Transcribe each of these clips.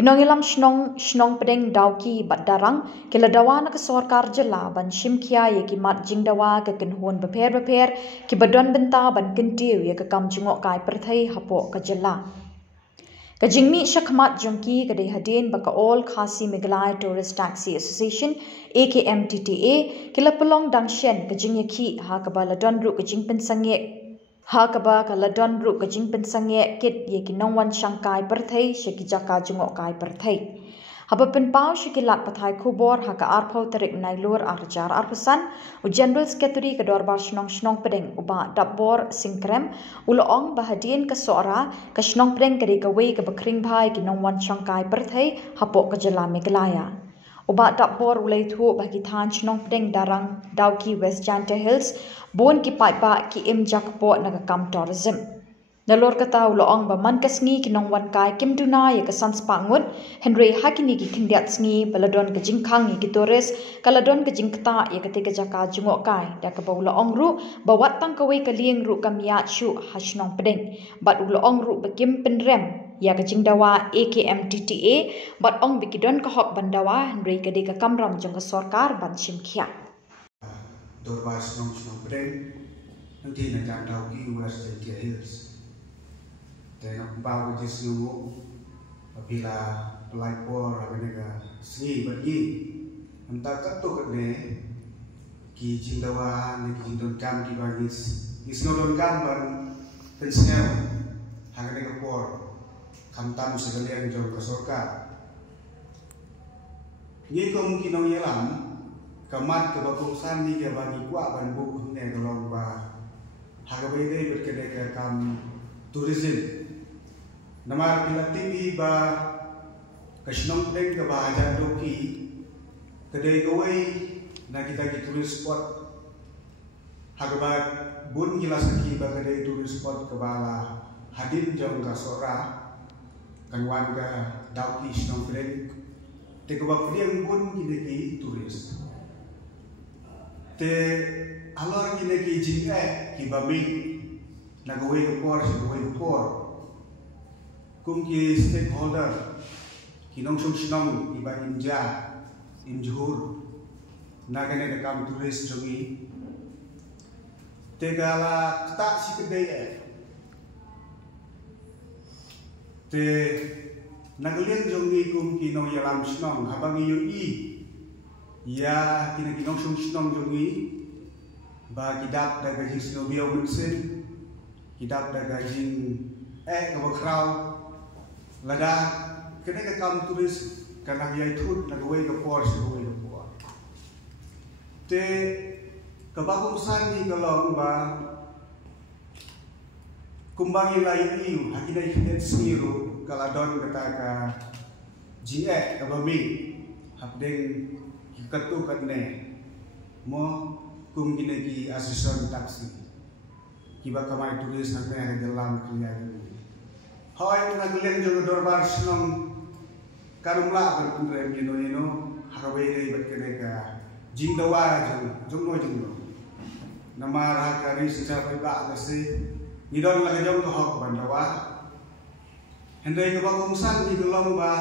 Kinongilam shnong pedeng dauki bat darang kila dawa na kesorkar jela ban shimkia ye ki mat jing dawa ke kenhuan beper ki badon benta ban kentiu ye ke kam jungok kai perthai hapo ke jela. Kajingmi shakmat jongki kadai hadin baka All Khasi Meghalaya Tourist Taxi Association AKMTTA kila pelong dangshen kajing yaki ha kabala don ru kajing pensangye ha kaba kaladon ru kajing pensangye kit ye ki nongwan shangkai perthai shaki jaka jungok kai perthai. Haba penpau shikilat pathai kubor ha ka arpau tarik nailur arjar arpesan u General Secretary ke dorbar shnong pedeng uba dabbor singkrem uloong bahadin ke soara ke shnong pedeng ke dikawai ke bekring bhai ki nongwan shangkai perthai hapok ke jela Meghalaya. Uba dabbor ulai thu bagi than shnong pedeng darang dauki West Janta Hills bon ki paipa ki im jakpo nagakam tourism. Nalor kata uloong ba man kasngi ki nongwan kai kim duna ye ke sanspangut Henry hakini ki kindiat sngi baladon ke jingkhang ye ki tourist kaladon ke jingkta ye ke tiga jaka jungok kai da ke ba uloong ru ba wat tang kawai ke lieng ru kamiat shu hashnong pedeng bat uloong ru bekim penrem ya ke jingdawa AKMTTA bat ong bikidon ke hok bandawa Henry ke dika kamram jong ke sorkar ban shimkhia. Dorbar shnong pedeng nanti nak jangkau ki West Janta Hills. Tengok bawa jesu apabila pelapor abenega seni bagi entah ketuk ne ki jindawa ne ki jindon kam ki bagis isnodon kam ban pensel hagane kapor kamtam sekalian jong kesorka ni ko mungkin nong yelam kamat ke bakungsan ni ke bagi kuat ban bu ne golong ba hagabe dei berkedek kam tourism. Nama bila tinggi ba kashnong pedeng ke ba aja doki kedai gawai na kita ki tourist spot hagaba bun jelas ki ba kedai tourist spot ke bala hadin jong ka sora kanwan ka dauki shnong pedeng te ke ba pedeng bun ki tourist te alor ki jinga ki ba mi na gawai ke por gawai por kum ki stakeholder kinong shnong iba imja imjuhur nagane ka kam tourist jongi tegala tak si kedai te naglian jongi kum kinong yalam shnong habang yui ya kinong shnong jongi ba kidap da gajing snobio wilson kidap da gajing kabakrau lada kena ke kam turis karena dia itu nagawai ke por segawai ke por te kebagusan ni kalau ba kumbangi lain iu hakina hidet sniru kaladon kata ka jie ka bami hapdeng kikatu katne mo kum gine ki asison taksi kiba kamai turis hakne dalam kelihatan Hoi nagulen jong dorbar shnong karumla berpendrem yeno harawe dei berkeneka jingdawa jong nama rahakari secara ba gase nidon la jong to hok bandawa hendai ke bagongsan di gelong ba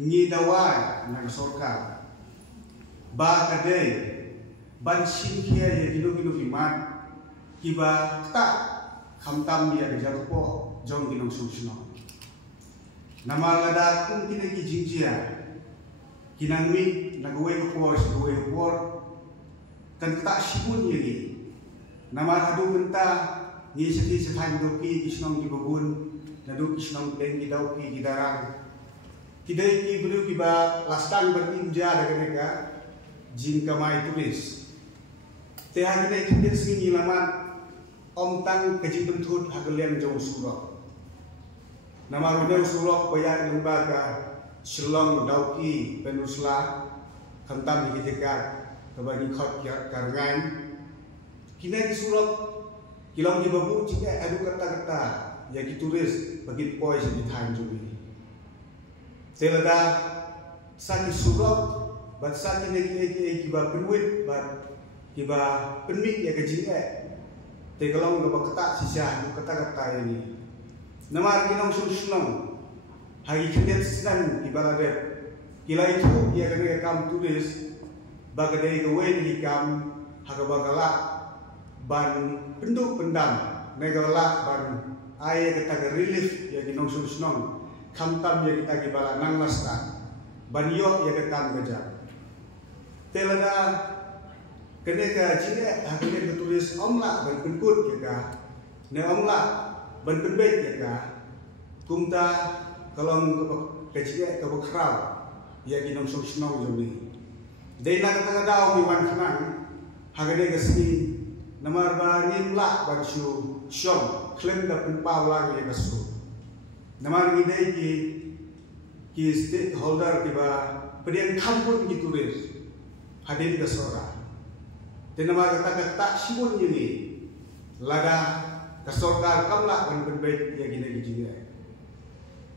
ngidawa nang sorka ba kadai ban shinkia ye gino fiman kiba ta khamtam dia jago jong ginong susno nama lada kung kinagi jingjia kinang mi nagawai ko por kan kata sibun yagi nama hadu menta ni seti setang doki isnong di babun nadu isnong den di dauki di darang kidai ki bulu kiba lastan berimja daga nega jin kamai tulis te hagane kindir singi laman om tang kajing bentut hagalian jauh surau nama rudal surau bayar lembaga Shillong dauki penusla kentam di dekat kebagi khot karangan kini surau kilang di babu jika adu kata-kata yang ditulis bagi poin di Tanjung ini selada sani surau bat sani lagi kiba penwit bat kiba penmik ya kejinga tegalong gaba kata sisa kata-kata ini nama kinong sunong hari kedet sedang ibarat kila itu ia kena kam tulis bagadai gawe di kam hagabagala ban penduk pendam negala ban air kita relief ya ginong sunong kamtam ya kita gibala nang lasta ban yo ya kita beja telada kena ka jine hakene tulis omla ban penkut ya ka ne omla ban penbet ya ka kumta kalong kecil ke bekrau ya ginong sunong jomni dei na kata daw mi wan kanang hagade gasni namar ba nimla ban shu shom klem da pau lagi ya kasu namar ni dei ki stakeholder ki ba pedian kampun ki tulis hadir ke sora dan namar kata tak simun ni lada ke sorkar kamla ban penbet ya gine gine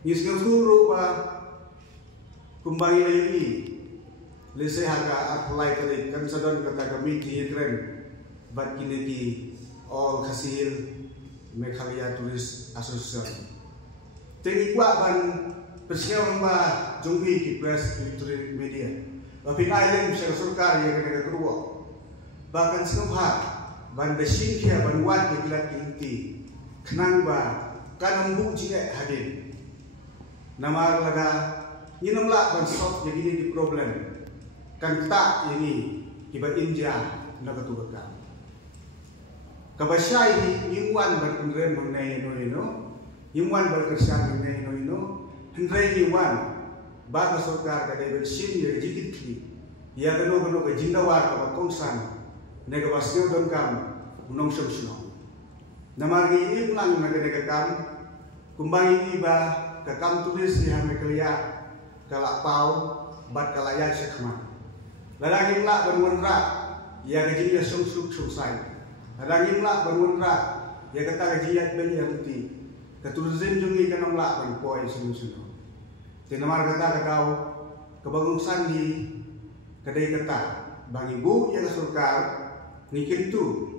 ni suru ba kumbai lagi lese harga apply kali kan sadon kata kami di tren bat kini di all hasil Meghalaya Tourist Association tengi kuat ban persiapan ba jongbi di press electronic media tapi island bisa surkar yang kena kedua bahkan sempat ban besin kia ban wat yang kilat inti kenang ba kan embu jika hadir nama laga nyinamla ban soft jadi di problem kan tak ini kibat India nak ketuakan. Kabasai iwan berkendren mengenai no, iwan berkesan mengenai no, hendrai iwan baga sokar kadai bersin dari jikit ki, ya keno ke jindawar ke kongsan, nega basnya don kam unong sosno. Namari imlang nega kam, kumbangi iba ke kam tulis yang mekelia kalak pau bat kalaya sekman. Ladang imla bermunra, ya gajinya sungsuk sungsai. Ladang imla bermunra, ya kata gajinya beli henti. Keturusin jungi kena mla berpoi sunu-sunu. Tinamar kata kau kebangungsan di kedai kata, bang ibu yang surkar nikir itu.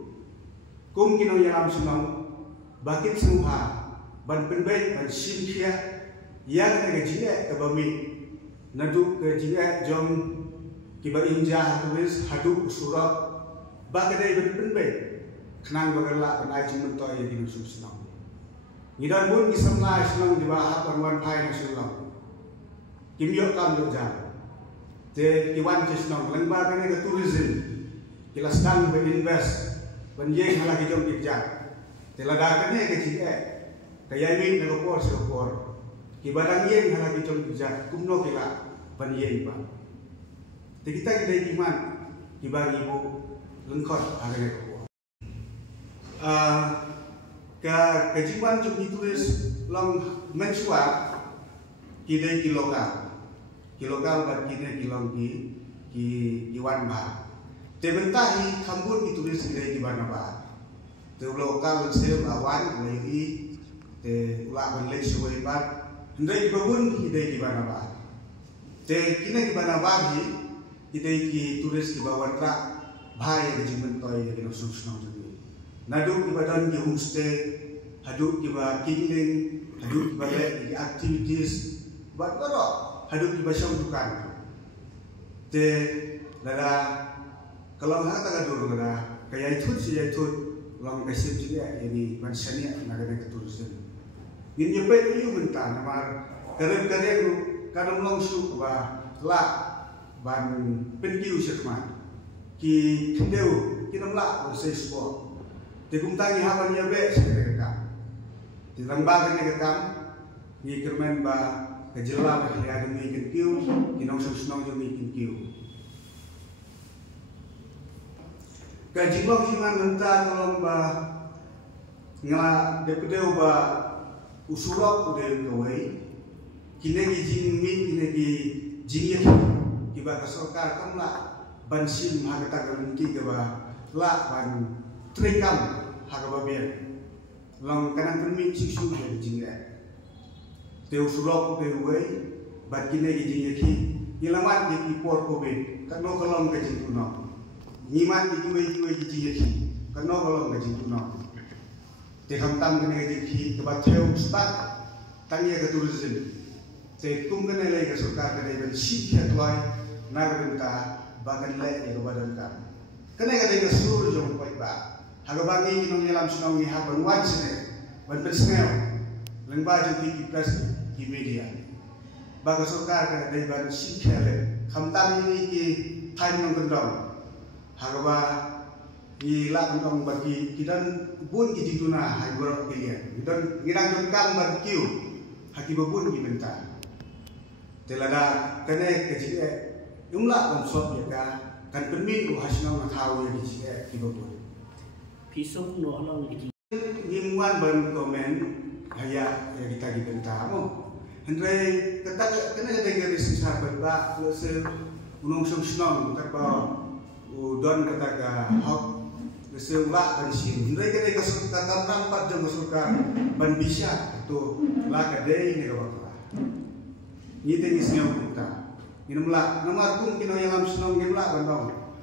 Kum kino yang am sunong, bakit semua ban penbaik ban simkia, yang kena gajinya kebami, naduk gajinya jom kiba injah tulis haduk surat bagadai berpenbet kenang bagalak penai mentoy yang dinusuk senang ngidan pun kisamla senang dibahas perwan pai nasional kimyok kam yokjan te kiwan senang lengba kene ke tourism kila sedang berinvest benjeng halagi jom kijat te lada kene ke jike kaya min negopor sekopor kibadang yen halagi jom kijat kumno kila benjeng ba kita iman dibagi ibu lengkot harga kuat. Kejiwan cuma ditulis long mensua kita kilokal buat kita kilong ki iwan bah. Tebentahi kambun ditulis kita di mana bah. Te lokal sel awan lagi te ulah benlek suai bat. Hendai babun kita di mana bah. Te kita di mana bah kita tulis di bawah trak bahaya kejiman toy yang susah jadi. Naduk di badan di homestay, haduk di bawah kingling, haduk di bawah di activities, buat korok, haduk di bawah dukan. Te lada kalau nggak tak ada lada kayak itu sih itu long kasih juga ini manusianya nagana ketulisan. Ini nyampe itu mentah namar karya kadang langsung bah lah ban penkiu sekman ki kendeu kinamla bersih sport di kumtangi hawan ya be sekeka di lembaga ni kekam ni kermen ba kejela ba kaya demi kenkiu kinong susnong demi kenkiu kajibok himan mentah tolong ba ngala deputeu ba usulok udah gawai kinegi jingmin kinegi jingir kiba kasokar kamla bansin hagata gamunti kaba la ban trikam hagaba biar long kanang permin sisu ya jingga teu surok teu wei bat kinegi jingeki ilamat di por covid kano kolong ka jintuno nyiman di juwe jingeki kano kolong ka jintuno te hamtam kinegi jingeki kaba teu stat tanya ke tourism Jadi kum kena lagi ke surga kena iban sikit tuai nak benta bagan lek yang badan kan. Kena kena ke seluruh jom baik ba. Haga bagi minum nyelam senang ni haban wan sene, wan persengau. Lengba jom di press di media. Baga surga kena iban sikit lek. Kamtam ini ki kain yang kendong. Haga ba di lak kendong bagi kita bun ki dituna hai borok kalian. Kita ngirang jom kam bagi kiu. Haki babun ki benta. Telada kene kecil jumlah konsop ya kan permin hasil nak tahu yang kecil di bawah. Pisau no orang kecil. Nyimuan ban komen haya yang kita benta mo. Henry kata kena ada yang risiko sahabat ba lese unong senang kata udon kata ka hok lese ba ban sim. Henry kena kasut kata nampak jam masukkan ban bisa tu lah kadai ni kawat. Ni tadi senang kita. Ini mula nama kum kino yang lam senang ni mula bandong.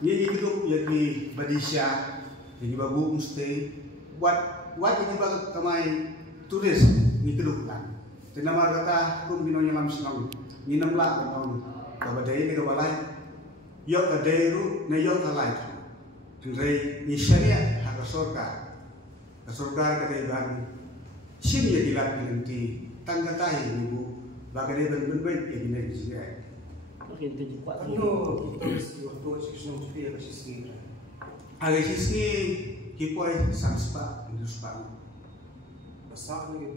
Ni hidup jadi badisya, jadi babu mesti buat ini bag kamai turis ni hidup kan. Jadi nama kata kum kino yang lam senang ni mula bandong. Kabadai ni kabalai, yok kadai ru, ne yok kalai. Henry ni syariat hak surga kadai ban. Sim ya dilat nanti tangga tahi ni bu. Bagaimana ben-ben yang ini sih? Oke, itu kuat. Waktu siswa supaya siswa. Agak siswa kipoi sangspa industri. Besar ni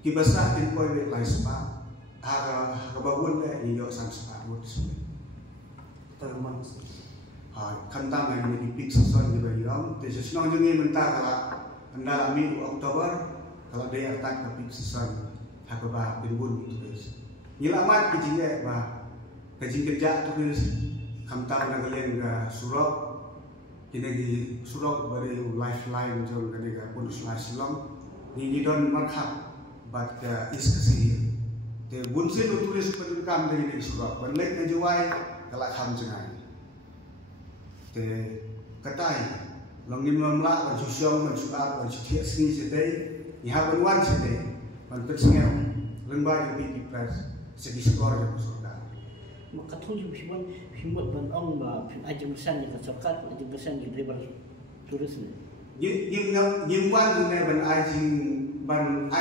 kibasah kipoi laispa. Agak kebagun le ni yo sangspa buat semua. Terman. Kantang yang ini dipik sesuatu di bagian. Jadi senang juga mentah kalau anda minggu Oktober kalau dia atak dipik sesuatu. Aku bah binbun itu guys. Nyelamat kejinya bah kejing kerja tu guys. Kamtar nak kalian ke Surab, kini di Surab beri lifeline jom kini ke Pondok Silang. Ni don marhab bat ke iskasi. Te bunsin tulis pendidikan dari Surab. Banlek najuai kalak ham cengai. Te katai langim lamla ban susyong ban suar ban setiap sini sedai. Nihab ban sedai. Mantersnya lembaga yang press segi skor yang surga. Maka tu simbol ban ong ba ajeng kesan yang kesokat ajeng kesan yang driver turis ni. Yim wan ne ban ajeng ban